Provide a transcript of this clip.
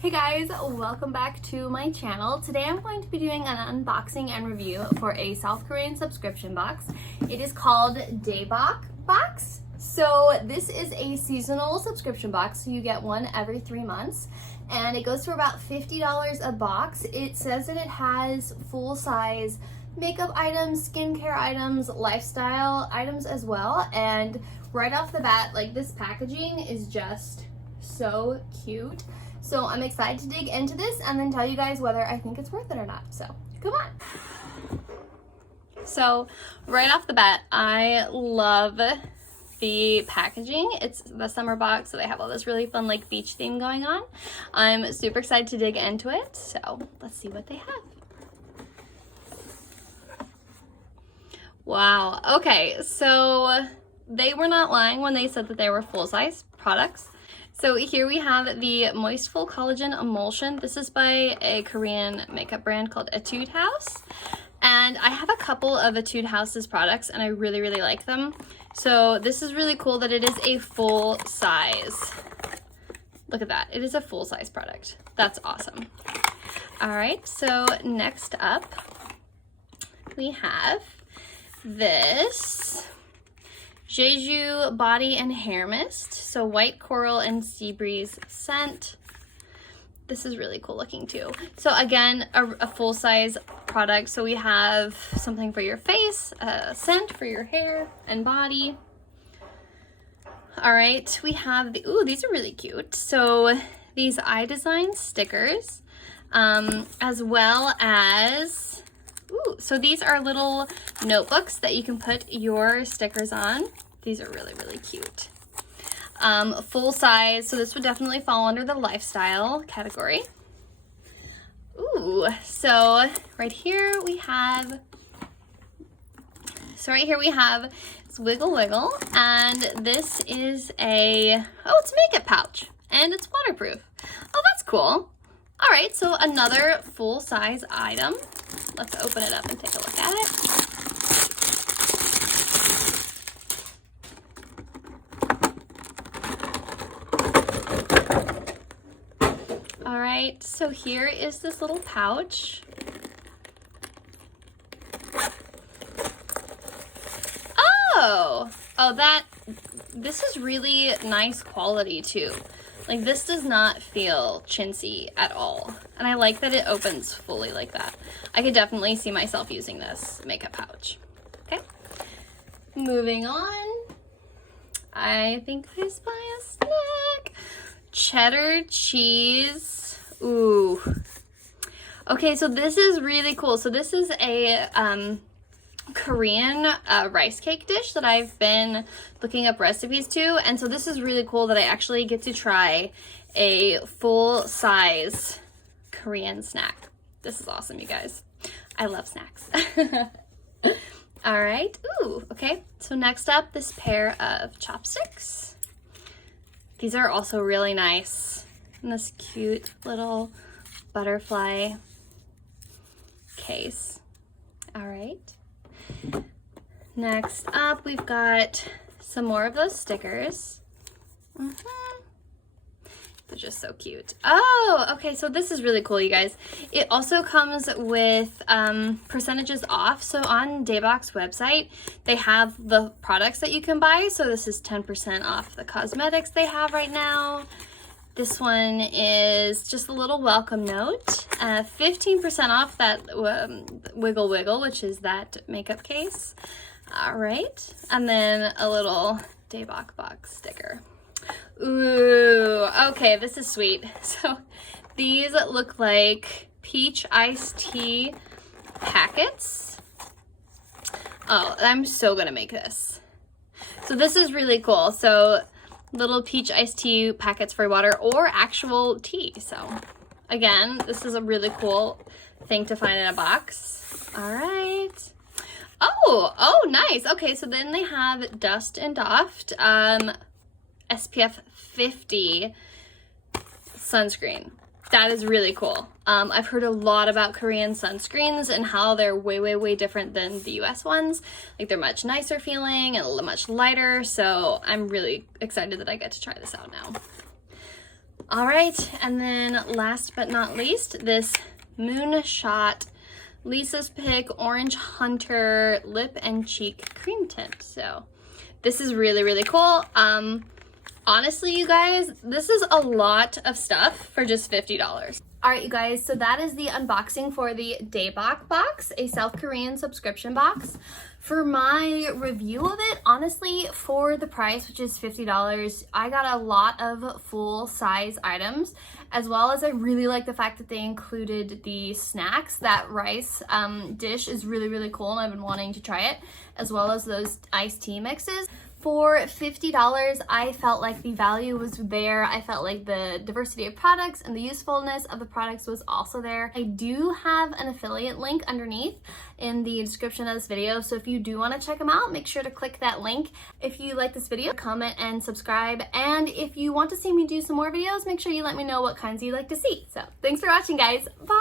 Hey guys, welcome back to my channel. Today I'm going to be doing an unboxing and review for a South Korean subscription box. It is called Daebak Box. So this is a seasonal subscription box, so you get one every 3 months, and it goes for about $50 a box. It says that it has full-size makeup items, skincare items, lifestyle items as well, and right off the bat, like, this packaging is just so cute. So I'm excited to dig into this and then tell you guys whether I think it's worth it or not. So come on. So right off the bat, I love the packaging. It's the summer box, so they have all this really fun like beach theme going on. I'm super excited to dig into it. So let's see what they have. Wow. Okay, so they were not lying when they said that they were full-size products. So here we have the Moistfull Collagen Emulsion. This is by a Korean makeup brand called Etude House. And I have a couple of Etude House's products and I really, really like them. So this is really cool that it is a full size. Look at that. It is a full size product. That's awesome. All right, so next up we have this Jeju Body and Hair Mist. So white coral and sea breeze scent. This is really cool looking too. So again, a full-size product. So we have something for your face, a scent for your hair and body. All right, we have the, ooh, these are really cute. So these eye design stickers, as well as, ooh, so these are little notebooks that you can put your stickers on. These are really, really cute. Full size, so this would definitely fall under the lifestyle category. Ooh, so right here we have this Wiggle Wiggle, and this is it's a makeup pouch, and it's waterproof. Oh, that's cool. All right, so another full-size item. Let's open it up and take a look at it. All right, so here is this little pouch. This is really nice quality too. Like, this does not feel chintzy at all. And I like that it opens fully like that. I could definitely see myself using this makeup pouch. Okay, moving on. I think I spy a snack. Cheddar cheese. Ooh. Okay, so this is really cool. So this is a Korean rice cake dish that I've been looking up recipes to, and so this is really cool that I actually get to try a full-size Korean snack. This is awesome, you guys. I love snacks. All right. Ooh, okay. So next up, this pair of chopsticks. These are also really nice in this cute little butterfly case. All right. Next up, we've got some more of those stickers. They're just so cute. Oh, okay, so this is really cool, you guys. It also comes with percentages off. So on Daebak's website, they have the products that you can buy. So this is 10% off the cosmetics they have right now. This one is just a little welcome note. 15% off that Wiggle Wiggle, which is that makeup case. All right, and then a little Daebak box sticker. Ooh, okay, this is sweet. So these look like peach iced tea packets. Oh, I'm so gonna make this. So this is really cool. So little peach iced tea packets for water or actual tea. So again, this is a really cool thing to find in a box. All right. Oh, nice. Okay, so then they have Dust and Doft SPF 50 sunscreen. That is really cool. I've heard a lot about Korean sunscreens and how they're way, way, way different than the US ones. Like, they're much nicer feeling and much lighter, so I'm really excited that I get to try this out now. All right, and then last but not least, this Moonshot Lisa's Pick Orange Hunter Lip and Cheek Cream Tint. So this is really, really cool. Honestly, you guys, this is a lot of stuff for just $50. All right, you guys, so that is the unboxing for the Daebak box, a South Korean subscription box. For my review of it, honestly, for the price, which is $50, I got a lot of full-size items, as well as I really like the fact that they included the snacks. That rice dish is really, really cool, and I've been wanting to try it, as well as those iced tea mixes. For $50, I felt like the value was there. I felt like the diversity of products and the usefulness of the products was also there. I do have an affiliate link underneath in the description of this video, so if you do want to check them out, make sure to click that link. If you like this video, comment and subscribe, and if you want to see me do some more videos, make sure you let me know what kinds you'd like to see. So thanks for watching, guys. Bye!